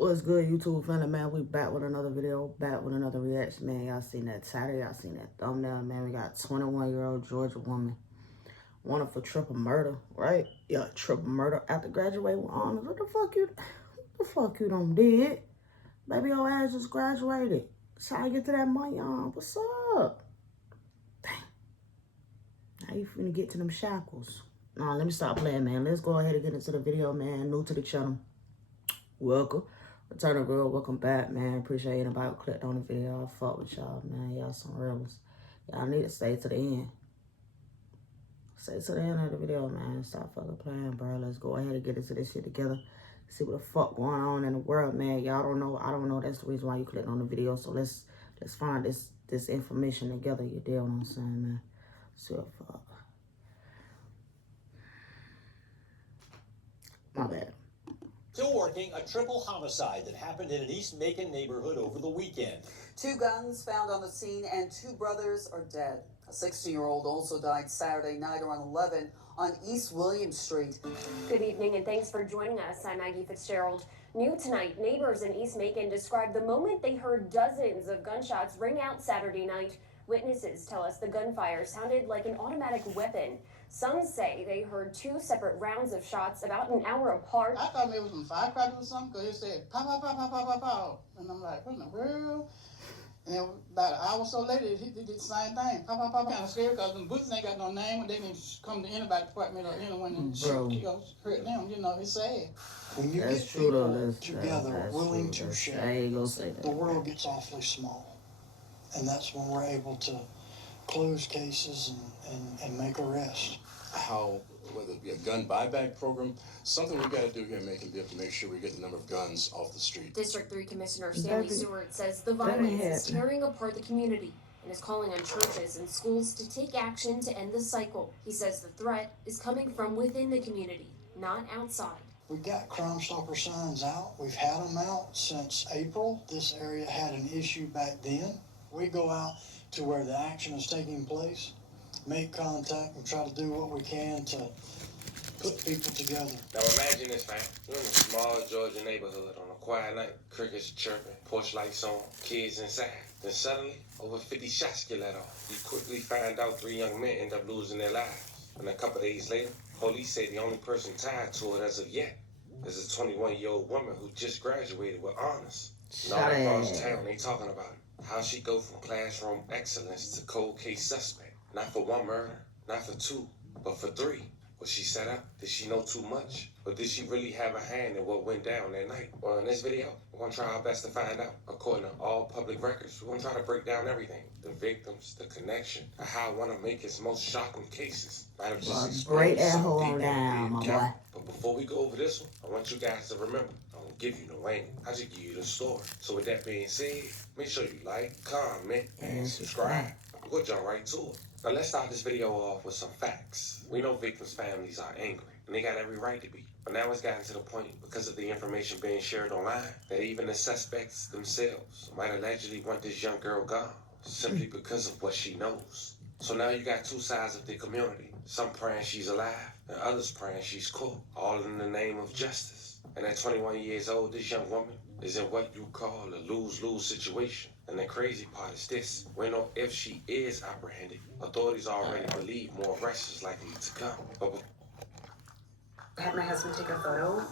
What's good, YouTube family, man? We back with another video, back with another reaction, man. Y'all seen that title, y'all seen that thumbnail, man. We got 21-year-old Georgia woman wanted for triple murder, right? Yeah, triple murder after graduating with honors. What the fuck you done did? Baby, your ass just graduated. Trying to get to that money, what's up? Dang. How you finna get to them shackles? Nah, let me stop playing, man. Let's go ahead and get into the video, man. New to the channel, welcome. Return girl, welcome back, man. Appreciate anybody who clicked on the video. I fuck with y'all, man. Y'all some rebels. Y'all need to stay to the end. Stay to the end of the video, man. Stop fucking playing, bro. Let's go ahead and get into this shit together. See what the fuck going on in the world, man. Y'all don't know. I don't know. That's the reason why you clicked on the video. So let's find this information together. You deal what I'm saying, man. See what the fuck. My bad. Still working a triple homicide that happened in an East Macon neighborhood over the weekend. 2 guns found on the scene and 2 brothers are dead. A 16-year-old also died Saturday night around 11 on East William Street. Good evening and thanks for joining us. I'm Maggie Fitzgerald. New tonight, neighbors in East Macon described the moment they heard dozens of gunshots ring out Saturday night. Witnesses tell us the gunfire sounded like an automatic weapon. Some say they heard 2 separate rounds of shots about an hour apart. I thought maybe it was some firecrackers or something, because it said pow, pow, pow, pow, pow, pow, pow. And I'm like, what in the world? And then about an hour or so later, he did the same thing. Pow, pow, pow, pow. Kind of scared because the bullets ain't got no name, and they can come to anybody's department or anyone and hurt them. You know, it's sad. When you That's get true, though. people That's together willing to share, say that. the world gets awfully small. And that's when we're able to close cases and make arrests. How, whether it be a gun buyback program, something we've got to do here in Macon to make sure we get the number of guns off the street. District 3 Commissioner Stanley Stewart says the violence is tearing apart the community and is calling on churches and schools to take action to end the cycle. He says the threat is coming from within the community, not outside. We got Crime Stopper signs out. We've had them out since April. This area had an issue back then. We go out to where the action is taking place, make contact, and try to do what we can to put people together. Now imagine this, man. You're in a small Georgia neighborhood on a quiet night. Crickets chirping, porch lights on, kids inside. Then suddenly, over 50 shots get let off. You quickly find out 3 young men end up losing their lives. And a couple days later, police say the only person tied to it as of yet is a 21-year-old woman who just graduated with honors. And all across town, they talking about it. How she go from classroom excellence to cold case suspect. Not for 1 murder, not for 2, but for 3. Was she set up? Did she know too much? Or did she really have a hand in what went down that night? Well, in this video, we're going to try our best to find out. According to all public records, we're going to try to break down everything. The victims, the connection, and how one of Macon's most shocking cases. Might have just break that hole down, my boy. But before we go over this one, I want you guys to remember, I don't give you no angle. I just give you the story. So with that being said, make sure you like, comment, and subscribe. We'll jump right to it. Now let's start this video off with some facts. We know victims' families are angry, and they got every right to be. But now it's gotten to the point, because of the information being shared online, that even the suspects themselves might allegedly want this young girl gone, simply because of what she knows. So now you got 2 sides of the community. Some praying she's alive, and others praying she's caught, all in the name of justice. And at 21 years old, this young woman is in what you call a lose-lose situation. And the crazy part is this: we know if she is apprehended, authorities already believe more arrests is likely to come. But I had my husband take a photo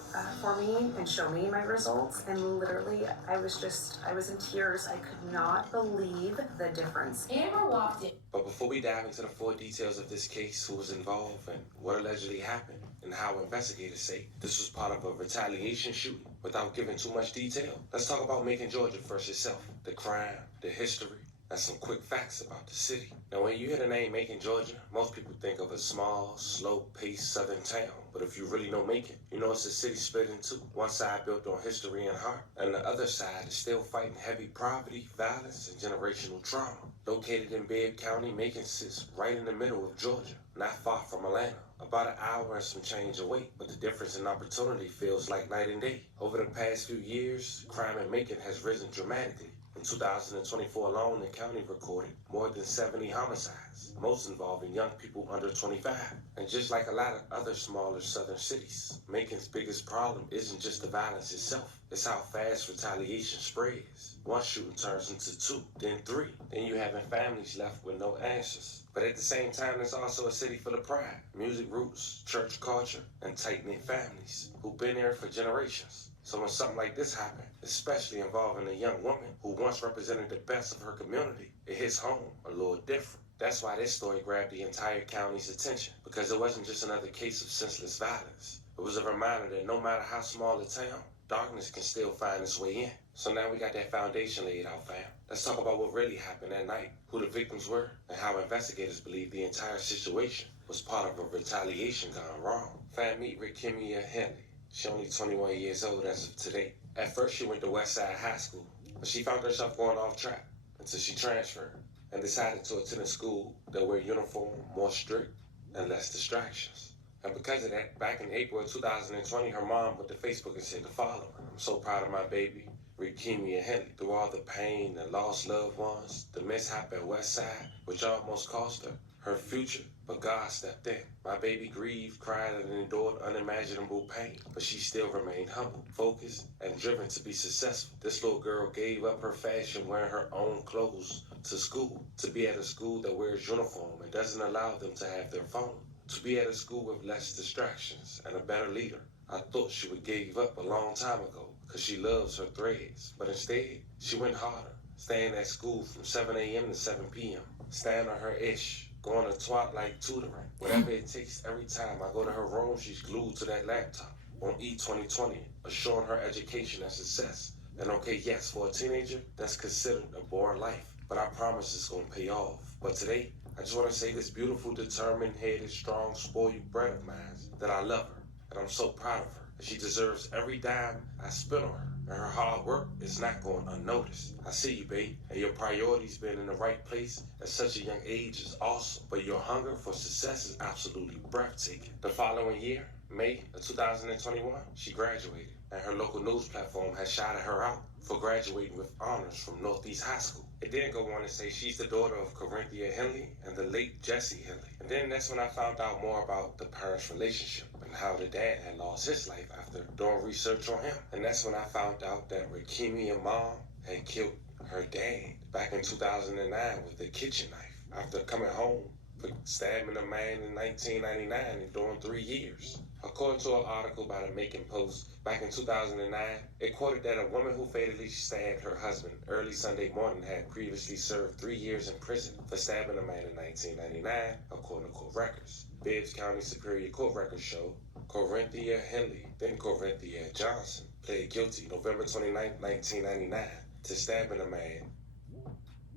for me and show me my results, and literally I was in tears. I could not believe the difference. Amber walked in. But before we dive into the full details of this case, who was involved and what allegedly happened, and how investigators say this was part of a retaliation shooting, without giving too much detail, let's talk about Macon, Georgia first itself. The crime, the history, and some quick facts about the city. Now, when you hear the name Macon, Georgia, most people think of a small, slow-paced southern town. But if you really know Macon, you know it's a city split in 2. One side built on history and heart, and the other side is still fighting heavy poverty, violence, and generational trauma. Located in Bibb County, Macon sits right in the middle of Georgia, not far from Atlanta. About an hour and some change away, but the difference in opportunity feels like night and day. Over the past few years, crime in Macon has risen dramatically. In 2024 alone, the county recorded more than 70 homicides. violence, most involving young people under 25. And just like a lot of other smaller southern cities, Macon's biggest problem isn't just the violence itself, it's how fast retaliation spreads. One shooting turns into 2, then 3. Then you having families left with no answers. But at the same time, it's also a city full of pride, music roots, church culture, and tight-knit families who've been there for generations. So when something like this happened, especially involving a young woman who once represented the best of her community, it hits home a little different. That's why this story grabbed the entire county's attention, because it wasn't just another case of senseless violence. It was a reminder that no matter how small the town, darkness can still find its way in. So now we got that foundation laid out, fam. Let's talk about what really happened that night, who the victims were, and how investigators believe the entire situation was part of a retaliation gone wrong. Fam, meet Rikimia Henley. She's only 21 years old as of today. At first, she went to Westside High School, but she found herself going off track until she transferred and decided to attend a school that wear uniform, more strict, and less distractions. And because of that, back in April of 2020, her mom went to Facebook and said the following: "I'm so proud of my baby, Rikimia Henley. Through all the pain, the lost loved ones, the mishap at Westside, which almost cost her future, but God stepped in. My baby grieved, cried, and endured unimaginable pain, but she still remained humble, focused, and driven to be successful. This little girl gave up her fashion, wearing her own clothes to school, to be at a school that wears uniform and doesn't allow them to have their phone, to be at a school with less distractions and a better leader. I thought she would give up a long time ago because she loves her threads, but instead, she went harder, staying at school from 7 a.m. to 7 p.m., staying on her ish, going to twat-like tutoring. Whatever it takes, every time I go to her room, she's glued to that laptop on E2020, assuring her education and success. And okay, yes, for a teenager, that's considered a boring life, but I promise it's going to pay off. But today, I just want to say this beautiful, determined-headed, strong, spoiled brat of mine, that I love her, and I'm so proud of her, and she deserves every dime I spent on her. And her hard work is not going unnoticed. I see you, babe, and your priorities being in the right place at such a young age is awesome, but your hunger for success is absolutely breathtaking." The following year, May of 2021, she graduated, and her local news platform has shouted her out for graduating with honors from Northeast High School. It then go on to say she's the daughter of Corinthia Henley and the late Jesse Henley. And then that's when I found out more about the parents' relationship and how the dad had lost his life after doing research on him. And that's when I found out that Rikimia's mom had killed her dad back in 2009 with a kitchen knife after coming home for stabbing a man in 1999 and doing 3 years. According to an article by the Macon Post, back in 2009, it quoted that a woman who fatally stabbed her husband early Sunday morning had previously served 3 years in prison for stabbing a man in 1999, according to court records. Bibbs County Superior Court records show Corinthia Henley, then Corinthia Johnson, pled guilty November 29, 1999, to stabbing a man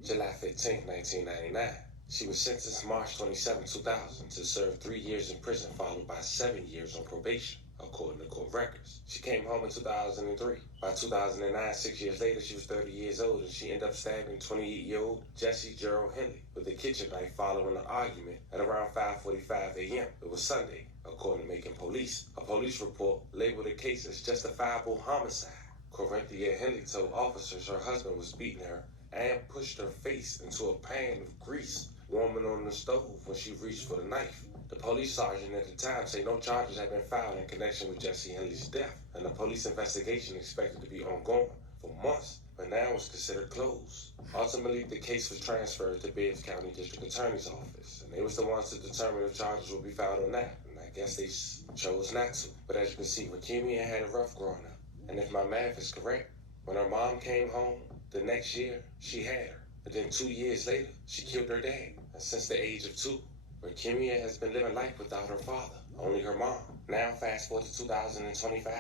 July 15, 1999. She was sentenced March 27, 2000 to serve 3 years in prison, followed by 7 years on probation, according to court records. She came home in 2003. By 2009, 6 years later, she was 30 years old, and she ended up stabbing 28-year-old Jesse Gerald Henley with a kitchen knife following an argument at around 5:45 a.m. It was Sunday, according to Macon police. A police report labeled the case as justifiable homicide. Corinthia Henley told officers her husband was beating her and pushed her face into a pan of grease warming on the stove when she reached for the knife. The police sergeant at the time said no charges had been filed in connection with Jesse Henley's death, and the police investigation expected to be ongoing for months, but now it's considered closed. Ultimately, the case was transferred to Bibbs County District Attorney's Office, and they was the ones to determine if charges would be filed or not, and I guess they chose not to. But as you can see, Rikimia had a rough growing up, and if my math is correct, when her mom came home the next year, she had her. But then 2 years later, she killed her dad. And since the age of 2, Rikimia has been living life without her father, only her mom. Now, fast forward to 2025,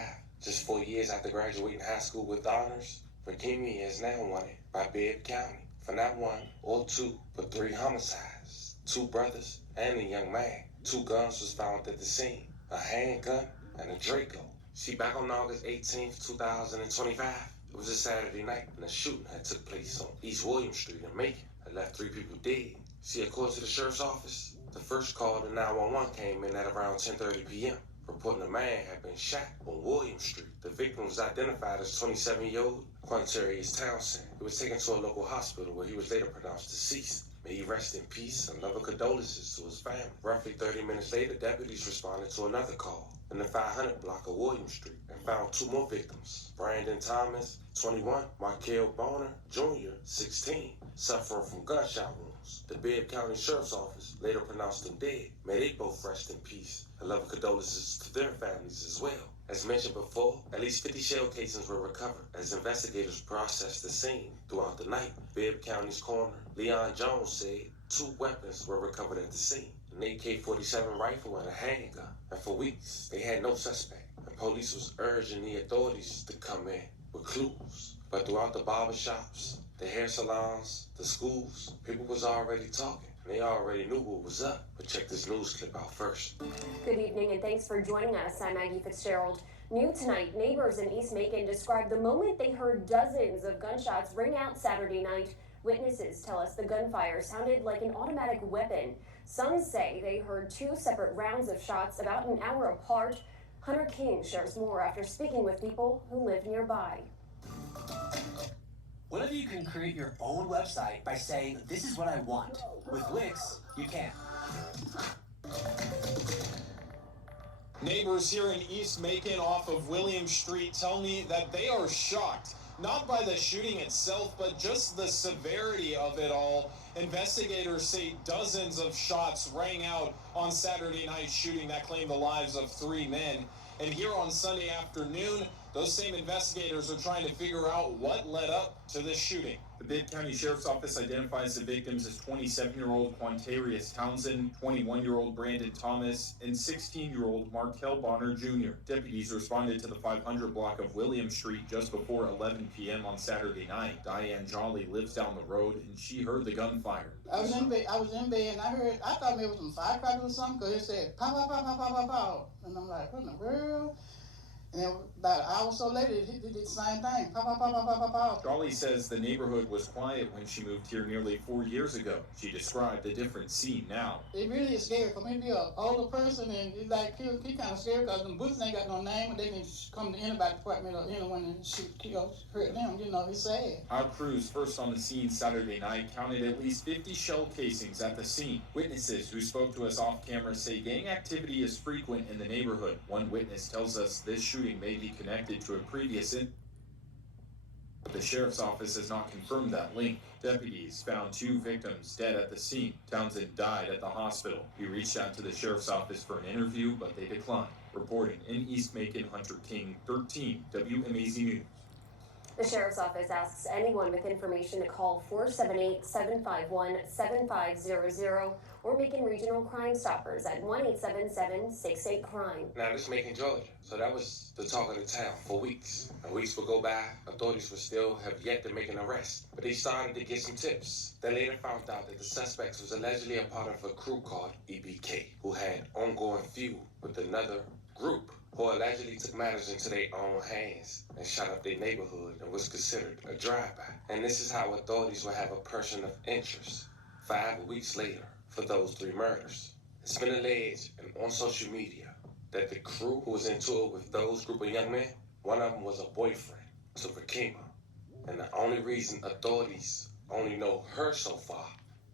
just 4 years after graduating high school with honors, Rikimia is now wanted by Bibb County for not 1 or 2, but 3 homicides, 2 brothers and a young man. 2 guns was found at the scene, a handgun and a Draco. She back on August 18th, 2025. It was a Saturday night, and a shooting had took place on East William Street in Macon and left 3 people dead. See, according to the sheriff's office, the first call to 911 came in at around 10:30 p.m., reporting a man had been shot on William Street. The victim was identified as 27-year-old Quantarius Townsend. He was taken to a local hospital where he was later pronounced deceased. May he rest in peace and love and condolences to his family. Roughly 30 minutes later, deputies responded to another call in the 500 block of William Street and found 2 more victims. Brandon Thomas, 21, Markel Bonner Jr., 16, suffering from gunshot wounds. The Bibb County Sheriff's Office later pronounced them dead. May they both rest in peace and love and condolences to their families as well. As mentioned before, at least 50 shell casings were recovered as investigators processed the scene throughout the night. Bibb County's coroner, Leon Jones, said 2 weapons were recovered at the scene, an AK-47 rifle and a handgun. And for weeks, they had no suspect. And police was urging the authorities to come in with clues. But throughout the barbershops, the hair salons, the schools, people was already talking. They already knew what was up, but check this news clip out first. Good evening and thanks for joining us. I'm Maggie Fitzgerald. New tonight, neighbors in East Macon described the moment they heard dozens of gunshots ring out Saturday night. Witnesses tell us the gunfire sounded like an automatic weapon. Some say they heard 2 separate rounds of shots about an hour apart. Hunter King shares more after speaking with people who live nearby. What if you can create your own website by saying, this is what I want? With Wix, you can. Neighbors here in East Macon off of William Street tell me that they are shocked, not by the shooting itself, but just the severity of it all. Investigators say dozens of shots rang out on Saturday night's shooting that claimed the lives of 3 men. And here on Sunday afternoon, those same investigators are trying to figure out what led up to this shooting. The Bibb County Sheriff's Office identifies the victims as 27-year-old Quantarius Townsend, 21-year-old Brandon Thomas, and 16-year-old Markel Bonner Jr. Deputies responded to the 500 block of William Street just before 11 p.m. on Saturday night. Diane Jolly lives down the road, and she heard the gunfire. I was in bed, and I thought maybe it was some firecrackers or something, because it said, pow, pow, pow, pow, pow, pow, pow. And I'm like, what in the world? And then about an hour or so later, it did the same thing. Pow, pow, pow, pow, pow, pow, pow. Jolly says the neighborhood was quiet when she moved here nearly 4 years ago. She described a different scene now. It really is scary for me to be an older person, and it's like, he kind of scary because them boots ain't got no name, and they can come to anybody's department or anyone and shoot, hurt them, it's sad. Our crews first on the scene Saturday night counted at least 50 shell casings at the scene. Witnesses who spoke to us off camera say gang activity is frequent in the neighborhood. One witness tells us this shooting may be connected to a previous incident. The sheriff's office has not confirmed that link. Deputies found 2 victims dead at the scene. Townsend died at the hospital. We reached out to the sheriff's office for an interview, but they declined. Reporting in East Macon, Hunter King, 13 WMAZ News. The Sheriff's Office asks anyone with information to call 478-751-7500 or Macon Regional Crime Stoppers at 1-877-68-CRIME. Now, this Macon, Georgia. So that was the talk of the town for weeks. And weeks would go by, authorities would still have yet to make an arrest. But they started to get some tips. They later found out that the suspect was allegedly a part of a crew called EBK, who had ongoing feud with another group who allegedly took matters into their own hands and shot up their neighborhood and was considered a drive-by. And this is how authorities will have a person of interest 5 weeks later for those 3 murders. It's been alleged and on social media that the crew who was into it with those group of young men, one of them was a boyfriend to Rakima. And the only reason authorities only know her so far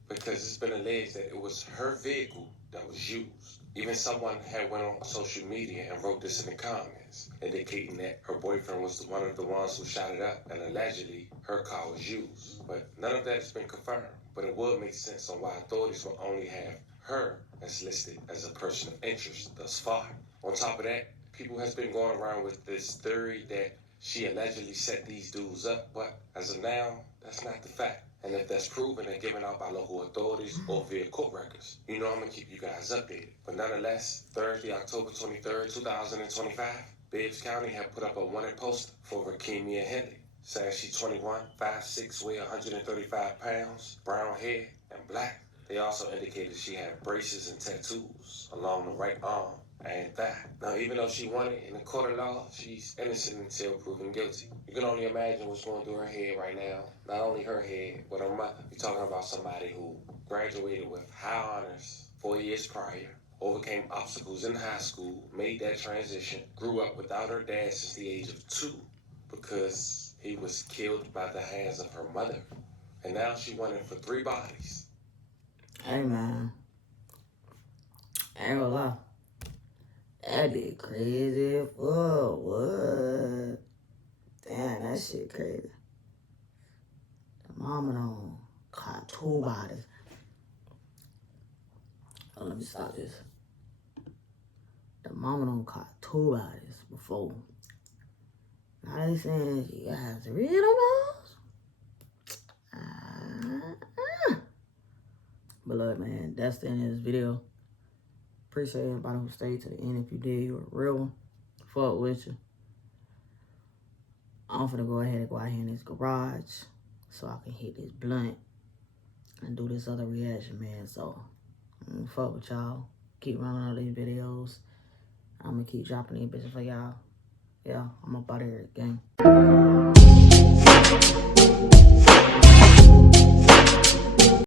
because it's been alleged that it was her vehicle that was used. Even someone had went on social media and wrote this in the comments, indicating that her boyfriend was one of the ones who shot it up, and allegedly her car was used. But none of that has been confirmed. But it would make sense on why authorities will only have her as listed as a person of interest thus far. On top of that, people has been going around with this theory that she allegedly set these dudes up, but as of now, that's not the fact. And if that's proven and given out by local authorities or via court records, I'm going to keep you guys updated. But nonetheless, Thursday, October 23rd, 2025, Bibbs County had put up a wanted poster for Rakimia Henley, saying she's 21, 5'6", weigh 135 pounds, brown hair, and black. They also indicated she had braces and tattoos along the right arm and thigh. Now, even though she won it in the court of law, she's innocent until proven guilty. You can only imagine what's going through her head right now. Not only her head, but her mother. You're talking about somebody who graduated with high honors 4 years prior, overcame obstacles in high school, made that transition, grew up without her dad since the age of 2 because he was killed by the hands of her mother. And now she wanted for 3 bodies. Hey, man. I ain't gonna lie. That be crazy. Whoa, what? Damn, that shit crazy. The mama done caught 2 bodies. Oh, let me stop this. The mama done caught 2 bodies before. Now they saying she got 3 of those? But look, man, that's the end of this video. Appreciate everybody who stayed to the end. If you did, you were a real one. Fuck with you. I'm finna go ahead and go out here in this garage so I can hit this blunt and do this other reaction, man. So, I'm gonna fuck with y'all. Keep running all these videos. I'm gonna keep dropping these bitches for y'all. Yeah, I'm up out of here, gang.